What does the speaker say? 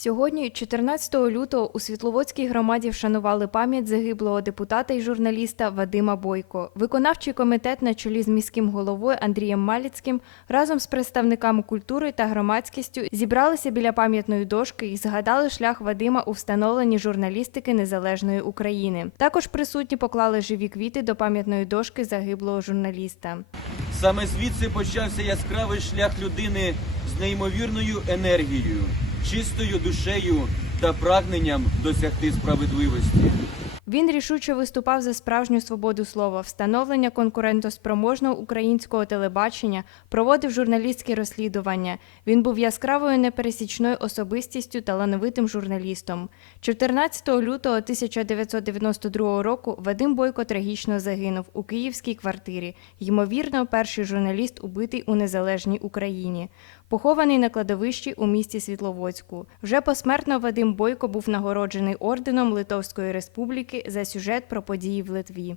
Сьогодні, 14 лютого, у Світловодській громаді вшанували пам'ять загиблого депутата і журналіста Вадима Бойко. Виконавчий комітет на чолі з міським головою Андрієм Маліцьким разом з представниками культури та громадськістю зібралися біля пам'ятної дошки і згадали шлях Вадима у встановленні журналістики незалежної України. Також присутні поклали живі квіти до пам'ятної дошки загиблого журналіста. Саме звідси почався яскравий шлях людини з неймовірною енергією, чистою душею та прагненням досягти справедливості. Він рішуче виступав за справжню свободу слова, встановлення конкурентоспроможного українського телебачення, проводив журналістські розслідування. Він був яскравою непересічною особистістю, талановитим журналістом. 14 лютого 1992 року Вадим Бойко трагічно загинув у київській квартирі. Ймовірно, перший журналіст убитий у незалежній Україні. Похований на кладовищі у місті Світловодську. Вже посмертно Вадим Бойко був нагороджений орденом Литовської Республіки за сюжет про події в Литві.